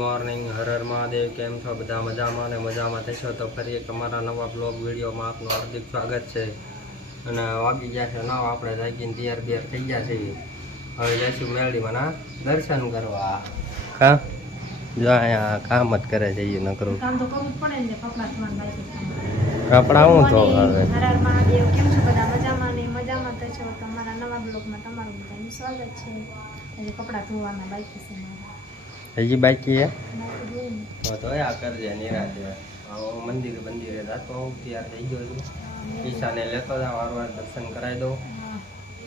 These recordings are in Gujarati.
મોર્નિંગ હર હર મહાદેવ કેમ છો બધા? મજામાં ને મજામાં થશો તો ફરી એક અમારા નવા બ્લોગ વિડીયોમાં આપનું હાર્દિક સ્વાગત છે. અને વાગી ગયા છે નવ આપણે જાગીને તૈયાર બિયાર થઈ ગયા છે હવે જઈશું મેળીમાં ના? દર્શન કરવા. હા? જો અહીંયા કામ જ કરે છે એ નકરું. કામ તો કરવું જ પડે ને કપડાં હું તો હવે મહાદેવ કેમ છો બધા? મજામાં ને મજામાં તો છો તમારા નવા બ્લોગમાં તમારું બધાનું સ્વાગત છે. આજે કપડાં ધોવાના બાકી છે મારા. હજી બાકી હે તો તો આ કરજે નિરાતે. મંદિર બંદિરે મંદિરે જાતો હોઉં તૈયાર થઈ ગયો છું. ઈશાને લેતો જા વાર વાર દર્શન કરાવી દઉં. હા,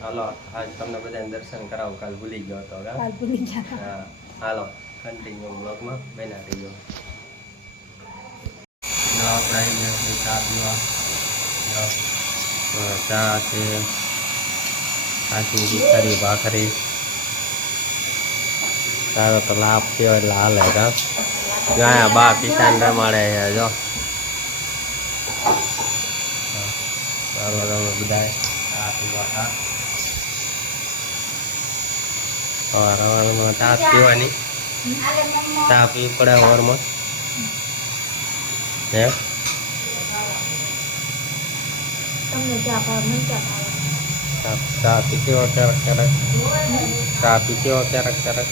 હાલો આજ તમને બધાને દર્શન કરાવું કાલ ભૂલી ગયો હતો કાલ ભૂલી ગયા. હા હાલો કન્ટિન્યુ બ્લોગમાં બેના થઈ ગયો ચા પીવા. ચા છે. કાચી ખરી ભાખરી. તારો તો લાભ થયો એટલે હાલે જો અહીંયા બા કિસાન રમાડે છે જો. ચાલો તમે બધા ચા પીવાની. ચા પીવી પડે ઓરમાં હે? ચા પીતી હોય ક્યારેક ક્યારેક ચા પીતી હોય ક્યારેક ક્યારેક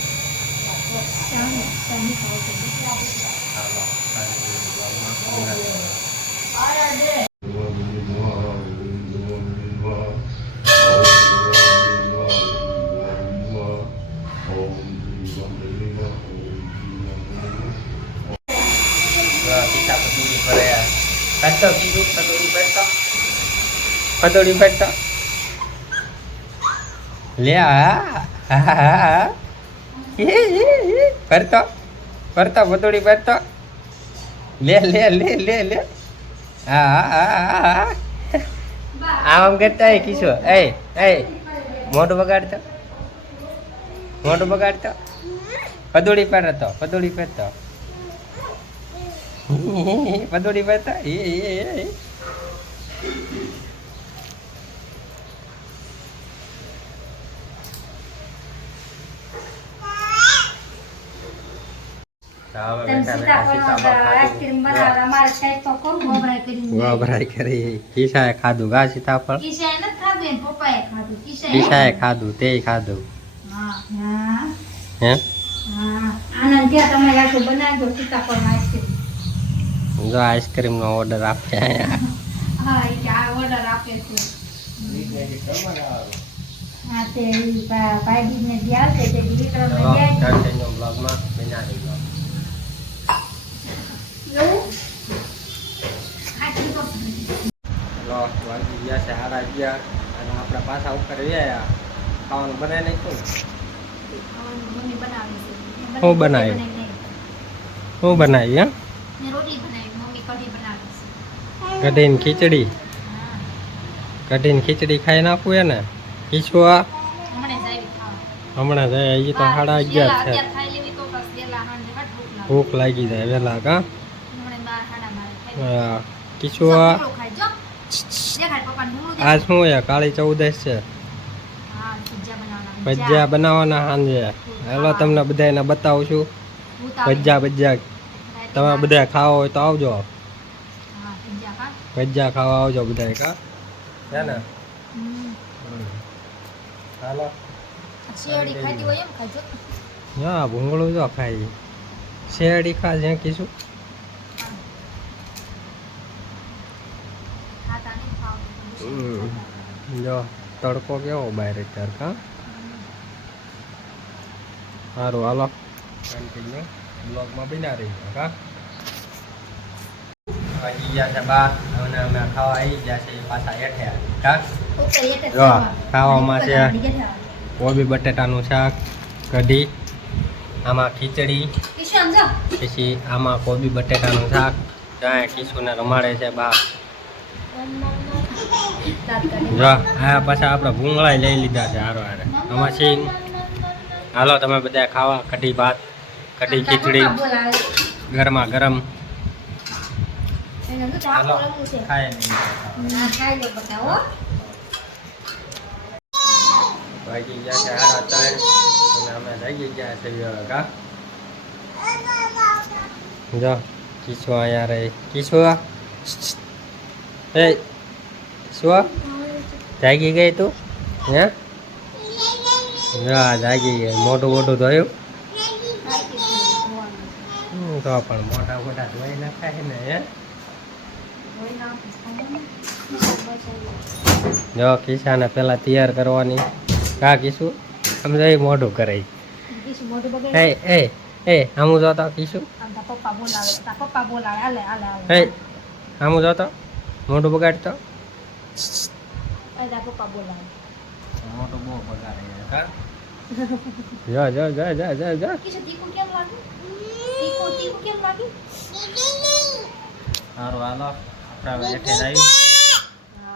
પતોડી ભરે કાઢતો કીધું પતોડી ભરતો પતોડી આ ભરતો ભરતો ભરતો લે લે લે લે લે. હા આમ કરતા એ કિશો. એ એ, મોઢું બગાડતો. મોઢું બગાડતો. પદોડી પહેરતો પદોડી પહેરતો પદોડી પહેરતો એ એ એ તમે સીતાફળ આઈસ્ક્રીમ બનાવવા અમારે કંઈક તો કરું ગભરાઈ કરીને વાબરાઈ કરી કિશાએ ખાધું. ગા સીતાફળ નથી ખાધું તે ખાધું. હા જો આઈસ્ક્રીમ. નો ઓર્ડર આપે હા આ ઓર્ડર આપે છે. હા તે ઈ ભા- ભાઈબીજને કે તે વિક્રમને ચલો, દે આવજો. continue vlogમાં બન્યા રહીજો. એવું? આટલું તો ચલો, વાગી ગયા છે સાડા અગિયાર અને આપણે પાછા ઉપર રહ્યા ખાવાનું બનાવી નાખ્યું? બનાવી હું બનાવી? હા બનાવી મમ્મી કઢી બનાવે છે. કઢીને ખીચડી? હા. કઢીને ખીચડી ખાઈ નાખવું એને? ખીચવા હમણાં જ આવી ખાવા. હમણાં જાય હજી તો સાડા અગિયાર છે. ભૂખ લાગી. જાય વહેલા કા? હમણાં આજ શું હે કાળી ચૌદશ છે. ભજીયા બનાવવાના. સાંજે. હેલો તમને બધાને બતાવું છું ભજીયા ભજીયા. તમે બધા ખાવા હોય તો આવજો. ભજીયા ખાવા આવજો બધા કા હે ને? હાલો. શેરડી ખાધી હોય એમ? ખાજો. હા ભૂંગળું જો ખાઈ. શેરડી ખા જ્યાં કીશું હા. ખાતા નહીં ખાવું. જો તડકો કેવો બહાર અત્યારે કા સારું હાલો કન્ટિન્યુ બ્લોગમાં બિના રહી કા વાગી ગયા છે બહાર અને અમે ખાવા આવી ગયા છે પાછા હેઠે કા જ જો, ખાવા. ખાવામાં છે. કોબી બટેટાનું શાક કઢી આમાં ખીચડી પછી આમાં કોબી બટેટાનું શાક ત્યાં કિશુને રમાડે છે બા. જો આ પાછા આપણે ભૂંગળા લઈ લીધા છે હારો હારે આમાં સિંગ હાલો તમે બધા ખાવા કઢી ભાત કઢી ખીચડી પપ્પા બોલાવે. ગરમા ગરમ એને તો હાલો ચાકુ રમવું છે. ખાય નહીં ના, ખાઈ લો બધા, હો. વાગી ગયા છે સાડા ત્રણ અને અમે જાગી ગયા છે કા જો કિશો અહીંયા રહે કિશો એ શું જાગી ગઈ તું? હે? હા જાગી ગઈ. મોટું મોટું ધોયું. તો પણ મોટા મોટા ધોઈ નાખાય ને હે? જો કિસાને પેલા તૈયાર કરવાની. કા કીશું સમજાય મોઢું કરે એ એ એ આમું જોતો કીશું પપ્પા બોલાવે પપ્પા બોલાવે. એ આમું જોતો મોઢું બગાડતો. તારા પપ્પા બોલાવે મોટું બહુ બગાડે હા જો જો જો જો જો જો કેમ કેમ હાલો આપણે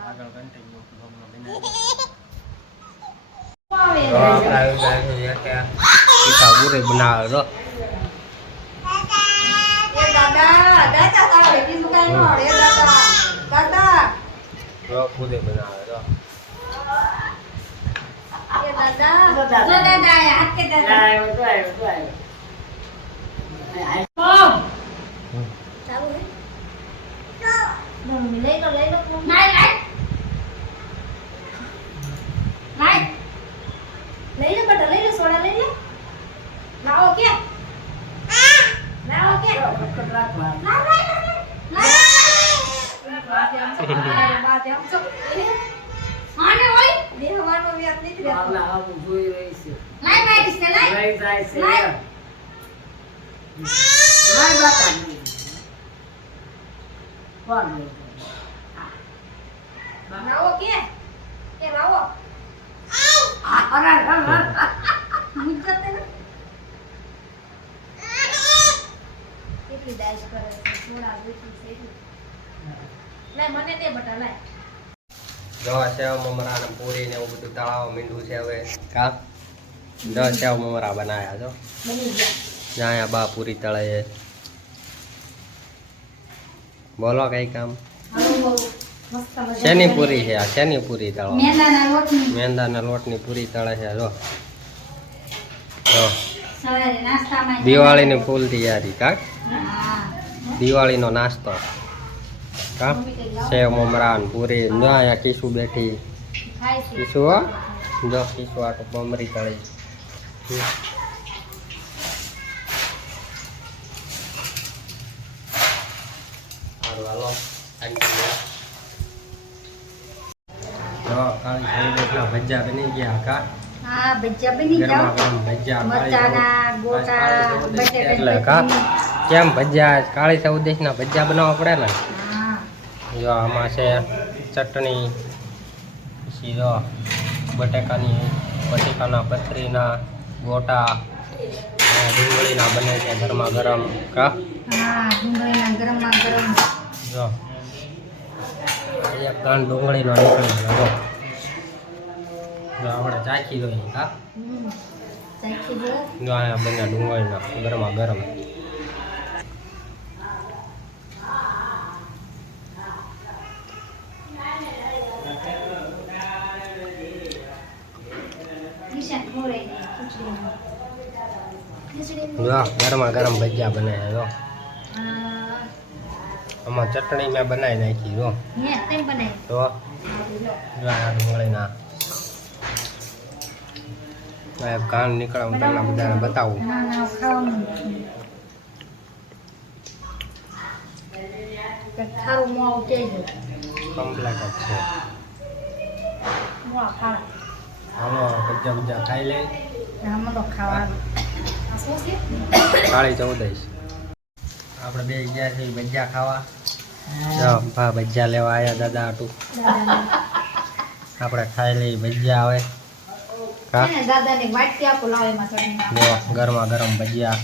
આગળ કન્ટિન્યુ તો આપણે આવી જાય બનાવે તો જો પૂરી બનાવે તો ચાલુ હે મમ્મી લઈ લો લઈ લો લઈ લો બેટા લઈ લો સોડા લઈ લો લાવો કે લાવો કે કે? કે ને. કેટલી દાશ કરે છે? છે. લાય મને દે બટા લાય જો સેવ મમરા ને પૂરી ને એવું બધું તળાવ મીંડું છે હવે. કા? જો સેવ મમરા બનાવ્યા જો બની જ્યાં બા પૂરી તળે છે. બોલો કઈ કામ? શેની પૂરી છે. આ શેની પૂરી તળો? મેંદાના લોટની. પૂરી તળે છે જો. દિવાળીની ફૂલ તૈયારી કાક દિવાળીનો નાસ્તો. કા? સેવ મમરા ને પૂરી. ને અહીંયા કીસુ બેઠી. કીસુ હો? જો કીસુ મમરી તળી. હાલો. કાળી સાઈડના ભજીયા બની ગયા કા? હા ભજીયા બની ગરમા ગરમ ભજીયા મરચાના, ગોટા, કેમ ભજીયા? કાળી સૌદેશના ભજીયા બનાવવા પડે ને? જો આમાં છે ચટણી પછી જો બટેકાની બટેકાના પથરીના ગોટા ડુંગળીના બને છે ગરમા ગરમ. કા? ડુંગળીના ગરમમાં ગરમ. જો. એક કાન ડુંગળીનો નીકળી ગયો જો. જો આપણે ચાખી જોઈએ કા? ચાખી જો જો અહીંયા બને ડુંગળીના ગરમા ગરમ. ગરમા ગરમ ભજીયા બનાવ્યા જો. આમાં ચટણી મેં બનાવી નાખી જો. તો આ કાન નીકળે હું તમને બધાને બતાવું. કમ્પ્લેટ જ છે. હાલો ભજીયા ભજીયા ખાઈ લે. તો ખાવાનું. કાળી ચૌદશ. આપણે બે ગયા છે ભજીયા ખાવા. ભા ભજીયા લેવા આવ્યા દાદા હતું આપણે ખાઈ લઈ ભજીયા આવે કા? ને વાટકી આપો લાવો જો ગરમા ગરમ ભજીયા.